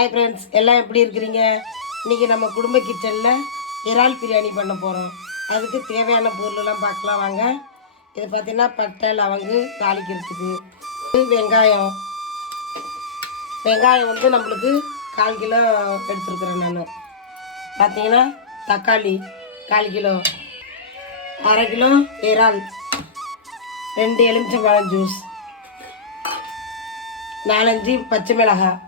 Hi friends, எல்லாம் எப்படி இருக்கிறீங்க? இன்றைக்கி நம்ம குடும்ப கிச்சனில் இறால் பிரியாணி பண்ண போகிறோம். அதுக்கு தேவையான பொருளெல்லாம் பார்க்கலாம் வாங்க. இது பார்த்திங்கன்னா பட்டை, லவங்கு தாளிக்கிறதுக்கு, வெங்காயம் வந்து நம்மளுக்கு 1/4 கிலோ எடுத்துருக்குறேன் நான். பார்த்திங்கன்னா தக்காளி 1/4 கிலோ, 1/2 கிலோ இறால், 2 எலுமிச்சம்பழம் ஜூஸ், 4-5 பச்சை மிளகாய்,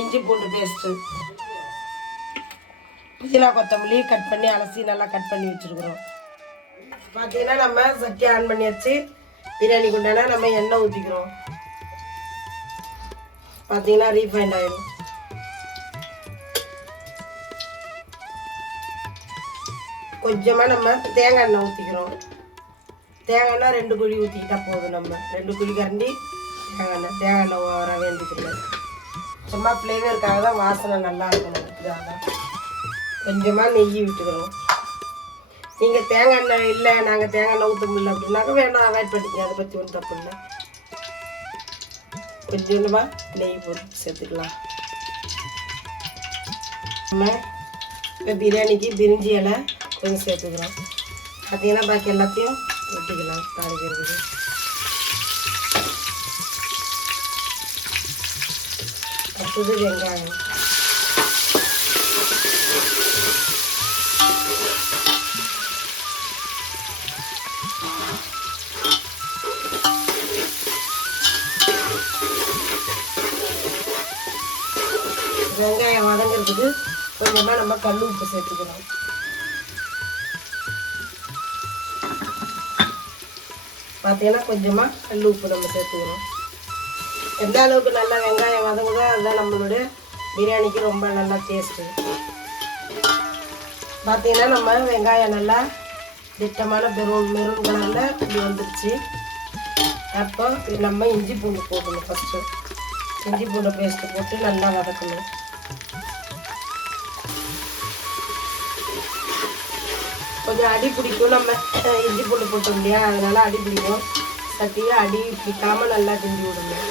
இஞ்சி பூண்டு பேஸ்ட்டு, புதினா கொத்தமல்லி கட் பண்ணி அலசி நல்லா கட் பண்ணி வச்சுருக்குறோம். பார்த்தீங்கன்னா நம்ம சட்டி ஆன் பண்ணி வச்சு பிரியாணி குண்டானா நம்ம எண்ணெய் ஊற்றிக்கிறோம். பார்த்தீங்கன்னா ரீஃபைண்ட் ஆயில், கொஞ்சமாக நம்ம தேங்காய் எண்ணெய் ஊற்றிக்கிறோம். தேங்காய் எண்ணெய் 2 குழி ஊற்றிக்கிட்டா போதும். நம்ம 2 குழி கரண்டி தேங்காய் எண்ணெய் வர வேண்டியதில்லை. சும்மா ஃப்ளேவருக்காக தான், வாசனை நல்லா இருக்கணும். இதுக்காக கொஞ்சமாக நெய் விட்டுக்கிறோம். நீங்கள் தேங்காய் எண்ணெய் இல்லை, நாங்கள் தேங்காய் எண்ணெய் ஊற்ற முடியல அப்படின்னாக்க வேணாம், அவாய்ட் பண்ணிக்க. அதை பற்றி ஒன்றும் தப்பு இல்லை. கொஞ்சமாக நெய் போட்டு சேர்த்துக்கலாம். நம்ம இப்போ பிரியாணிக்கு பிரிஞ்சி இலை கொஞ்சம் சேர்த்துக்கிறோம். பார்த்தீங்கன்னா பாக்கி எல்லாத்தையும் வெட்டிக்கலாம் தாளிக்கிறதுக்கு. அடுத்தது வெங்காயம், வெங்காயம் வதங்கிறதுக்கு கொஞ்சமாக நம்ம கல் உப்பு சேர்த்துக்கலாம். பார்த்தீங்கன்னா கொஞ்சமாக கல் உப்பு நம்ம சேர்த்துக்கிறோம். எந்த அளவுக்கு நல்லா வெங்காயம் வதங்குதோ அதுதான் நம்மளுடைய பிரியாணிக்கு ரொம்ப நல்லா டேஸ்ட்டு. பார்த்தீங்கன்னா நம்ம வெங்காயம் நல்லா திட்டமான மெரூன் கலரில் இப்படி வந்துடுச்சு. அப்போ நம்ம இஞ்சி பூண்டு போடணும். ஃபஸ்ட்டு இஞ்சி பூண்டு பேஸ்ட்டு போட்டு நல்லா வதக்கணும். கொஞ்சம் அடி பிடிக்கும். நம்ம இஞ்சி பூண்டு போட்டோம் இல்லையா, அதனால் அடி பிடிக்கும். சட்டியை அடி பிடிக்காமல் நல்லா கிண்டி விடணும்.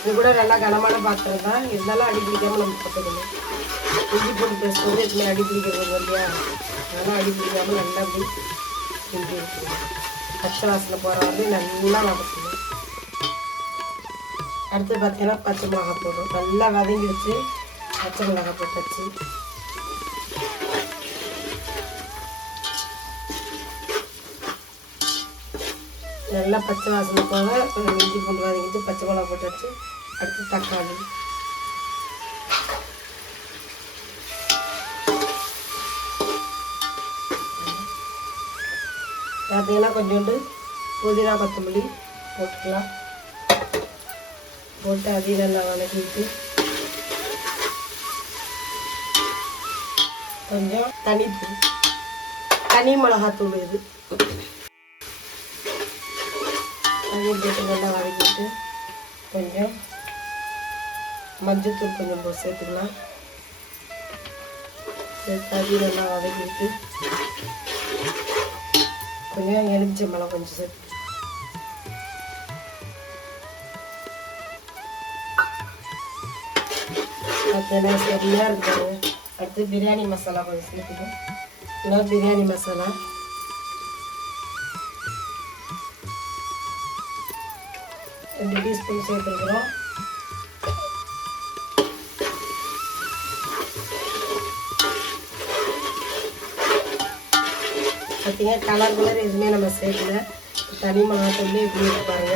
இது கூட நல்லா கனமான பாத்திரம் தான், இருந்தாலும் அடி பிடிக்காமல் நம்ம போட்டுக்கணும். இஞ்சி பூண்டு பேஸ்ட் வந்து எப்படி அடி பிடிக்கிறது இல்லையா, அதனால் அடி பிடிக்காமல் நல்லா அப்படி கிண்டி விட்டுக்கணும். பச்சை வாசனை போகிற வந்து நல்லா வதக்கணும். அடுத்து பார்த்தீங்கன்னா பச்சை மிளகாய் போடும். நல்லா வதங்கி வச்சு பச்சை மிளகாய் போட்டாச்சு. நல்லா பச்சை வாசனை போக இஞ்சி பூண்டு வதங்கிட்டு பச்சை மிளகா போட்டாச்சு. அடுத்து தக்காளி, பார்த்தீங்கன்னா கொஞ்சோண்டு புதினா கொத்தமல்லி போட்டுக்கலாம். போட்டு அதையும் நல்லா வதக்கிட்டு கொஞ்சம் தனி மிளகாத்தூள் இது அதையும் போட்டு நல்லா வதக்கிட்டு கொஞ்சம் மஞ்சத்தூள் கொஞ்சம் போட்டு சேர்த்துக்கலாம். சேர்த்து அதையும் நல்லா வதக்கிட்டு கொஞ்சம் எலுமிச்சம்பழம் கொஞ்சம் சேர்த்து பார்த்தீங்கன்னா சரியாக இருக்காது. அடுத்து பிரியாணி மசாலா கொஞ்சம் சேர்த்துக்கணும். இன்னும் பிரியாணி மசாலா 2 டீஸ்பூன் சேர்த்துருக்குறோம். பார்த்தீங்கன்னா கலர் எதுவுமே நம்ம சேர்க்கல. தனி மிளகாத்தூள் இப்படி இருப்பாங்க.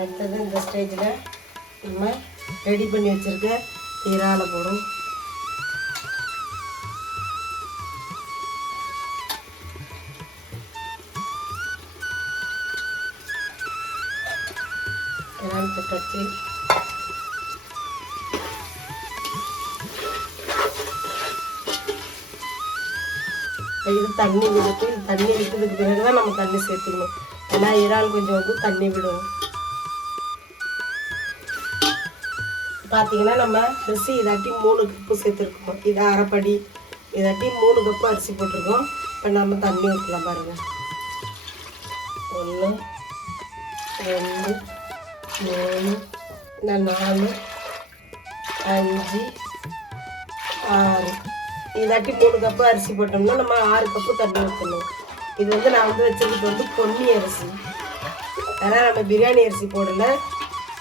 அடுத்தது இந்த ஸ்டேஜில் நம்ம ரெடி பண்ணி வச்சுருக்க இறாலை போடும். இறால் போட்டாச்சு. இது தண்ணி விடுத்து, தண்ணி விட்டதுக்கு பிறகு தான் நம்ம தண்ணி சேர்த்துக்கணும். ஏன்னா இறால் கொஞ்சம் வந்து தண்ணி விடும். பார்த்தீங்கன்னா நம்ம அரிசி இதாட்டி 3 கப்பு சேர்த்துருக்கோம். இது அரைப்படி இதாட்டி 3 கப்பு அரிசி போட்டிருக்கோம். இப்போ நம்ம தண்ணி ஊற்றலாம் பாருங்கள். 1 2 3 இந்த 4 5 6 இதாட்டி 3 கப்பு அரிசி போட்டோம்னா நம்ம 6 கப்பு தண்ணி ஊற்றணும். இது வந்து நான் வந்து வச்சுக்கிட்டு வந்து பொன்னி அரிசி, அதனால் நம்ம பிரியாணி அரிசி போடலை.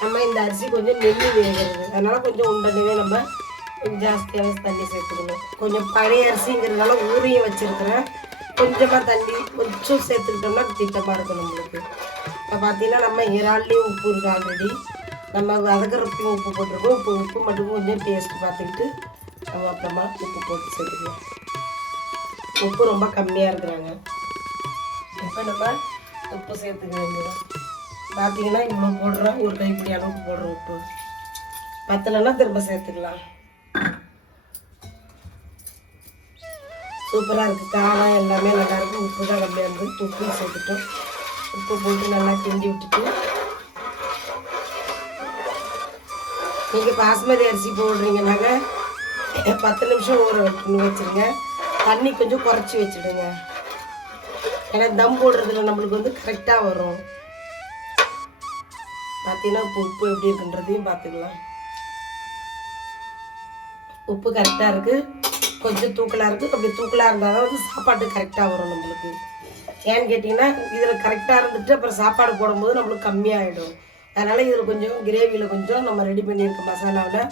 நம்ம இந்த அரிசி கொஞ்சம் நெல்லி வேகிறது, அதனால் கொஞ்சம் உண்டனே நம்ம ஜாஸ்தியாக தண்ணி சேர்த்துக்கணும். கொஞ்சம் பழைய அரிசிங்கிறதுனால ஊரையும் வச்சுருக்கிறேன். கொஞ்சமாக தண்ணி கொஞ்சம் சேர்த்துக்கிட்டோம்னா திட்டமாக இருக்கும் நம்மளுக்கு. இப்போ பார்த்தீங்கன்னா நம்ம இறால்லையும் உப்பு இருக்குது ஆல்ரெடி. நம்ம வதக்கிறப்பையும் உப்பு போட்டிருக்கோம். இப்போ உப்பு மட்டும் கொஞ்சம் டேஸ்ட் பார்த்துக்கிட்டு நம்ம அப்புறமா உப்பு போட்டு சேர்த்துக்கலாம். உப்பு ரொம்ப கம்மியாக இருக்கிறாங்க. இப்போ நம்ம உப்பு சேர்த்துக்க வேண்டியதான். பார்த்தீங்கன்னா இவ்வளோ போடுறோம், ஒரு கைப்பிடி அளவுக்கு போடுறோம். உப்பு பத்தலைன்னா திரும்ப சேர்த்துக்கலாம். சூப்பராக இருக்குது, காரம் எல்லாமே நல்லாயிருக்கும். உப்பு தான் கம்மியாக இருந்தது, உப்பு சேர்த்துட்டோம். உப்பு போட்டு நல்லா கிண்டி விட்டுட்டு, நீங்கள் பாஸ்மதி அரிசி போடுறீங்கன்னாங்க 10 நிமிஷம் ஊற வச்சுருங்க. தண்ணி கொஞ்சம் குறைச்சி வச்சுடுங்க, ஏன்னா தம் போடுறதுல நம்மளுக்கு வந்து கரெக்டாக வரும். பார்த்தீங்கன்னா உப்பு எப்படி இருக்குன்றதையும் பார்த்துக்கலாம். உப்பு கரெக்டாக இருக்குது, கொஞ்சம் தூக்கலாக இருக்குது. அப்படி தூக்கலாக இருந்தால் தான் வந்து சாப்பாடு கரெக்டாக வரும் நம்மளுக்கு. ஏன்னு கேட்டிங்கன்னா இதில் கரெக்டாக இருந்துட்டு அப்புறம் சாப்பாடு போடும்போது நம்மளுக்கு கம்மியாகிடும். அதனால் இதில் கொஞ்சம் கிரேவியில் கொஞ்சம் நம்ம ரெடி பண்ணியிருக்க மசாலாவில்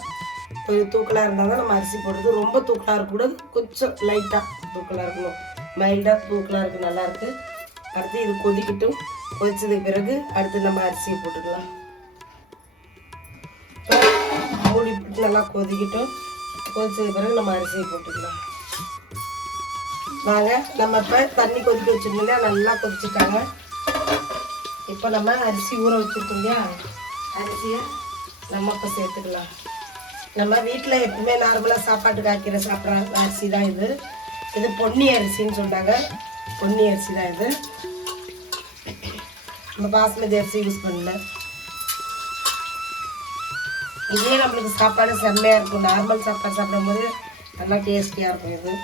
கொஞ்சம் தூக்கலாக இருந்தால் தான் நம்ம அரிசி போடுறது. ரொம்ப தூக்கலாக இருக்கக்கூடாது, கொஞ்சம் லைட்டாக தூக்கலாக இருக்கணும். மைல்டாக தூக்கலாக இருக்குது, நல்லாயிருக்கு. அடுத்து இது கொதிக்கட்டும். கொதிச்சதுக்கு பிறகு அடுத்து நம்ம அரிசியை போட்டுக்கலாம். மூடி போட்டு நல்லா கொதிக்கட்டும். கொதிச்சதுக்கு பிறகு நம்ம அரிசியை போட்டுக்கலாம். வாங்க, நம்ம இப்போ தண்ணி கொதிக்க வச்சுருந்தோம் இல்லையா, நல்லா கொதிச்சுட்டாங்க. இப்போ நம்ம அரிசி ஊற வச்சுருக்கோம் இல்லையா, அரிசியை நம்ம இப்போ சேர்த்துக்கலாம். நம்ம வீட்டில் எப்பவுமே நார்மலாக சாப்பாட்டுக்கு ஆக்கிற சாப்பிட்ற அரிசி தான் இது. இது பொன்னி அரிசின்னு சொன்னாங்க, பொன்னி அரிசி தான் இது. நம்ம பாஸ்மதி அரிசி யூஸ் பண்ணல. இதே நம்மளுக்கு சாப்பாடு செம்மையாக இருக்கும். நார்மல் சாப்பாடு சாப்பிடும்போது நல்லா டேஸ்டியாக இருக்கும் இது.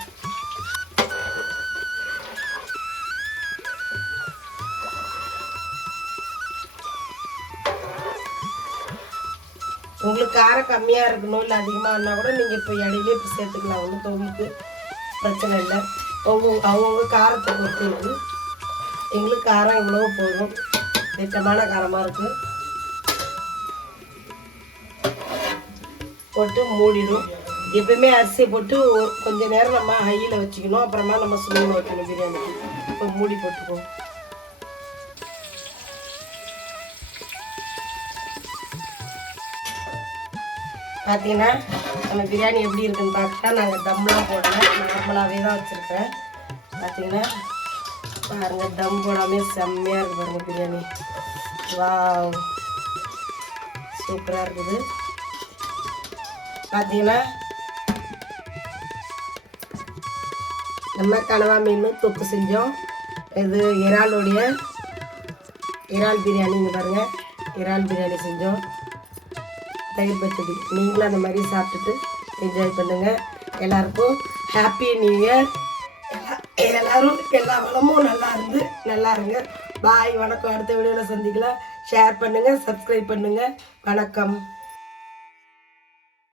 உங்களுக்கு காரம் கம்மியாக இருக்கணும் இல்லை அதிகமாக இருந்தால் கூட நீங்கள் இப்போ இடையிலே இப்போ சேர்த்துக்கலாம். ஒன்றும் உங்களுக்கு பிரச்சனை இல்லை. அவங்கவுங்க காரத்தை பொறுத்து. எங்களுக்கு காரம் இவ்வளோ போதும், திட்டமான காரமாக இருக்குது. போட்டு மூடிடும். எப்பவுமே அரிசியை போட்டு கொஞ்சம் நேரம் நம்ம ஹையில் வச்சுக்கணும், அப்புறமா நம்ம சும்மா வைக்கணும் பிரியாணிக்கு. இப்போ மூடி போட்டுக்குவோம். பார்த்தீங்கன்னா நம்ம பிரியாணி எப்படி இருக்குன்னு பார்த்துட்டா, நாங்கள் தம்லாம் போடல, நார்மலாகவே தான் வச்சுருக்கேன். பார்த்தீங்கன்னா பாருங்கள், தம் போடாமே செம்மையாக இருக்குது பாருங்கள் பிரியாணி. வாவ், சூப்பராக இருக்குது. பார்த்தீங்கன்னா நம்ம கனவா மீன் தொக்கு செஞ்சோம். இது இறால் பிரியாணிங்க பாருங்கள், இறால் பிரியாணி செஞ்சோம். தயிர் பச்சடி. நீங்களும் அந்த மாதிரி சாப்பிட்டுட்டு என்ஜாய் பண்ணுங்கள். எல்லாருக்கும் ஹாப்பி நியூ இயர். எல்லோரும் எல்லா வளமும் நல்லா இருங்க. பாய், வணக்கம். அடுத்த வீடியோவில் சந்திக்கலாம். ஷேர் பண்ணுங்கள், சப்ஸ்கிரைப் பண்ணுங்கள். வணக்கம்.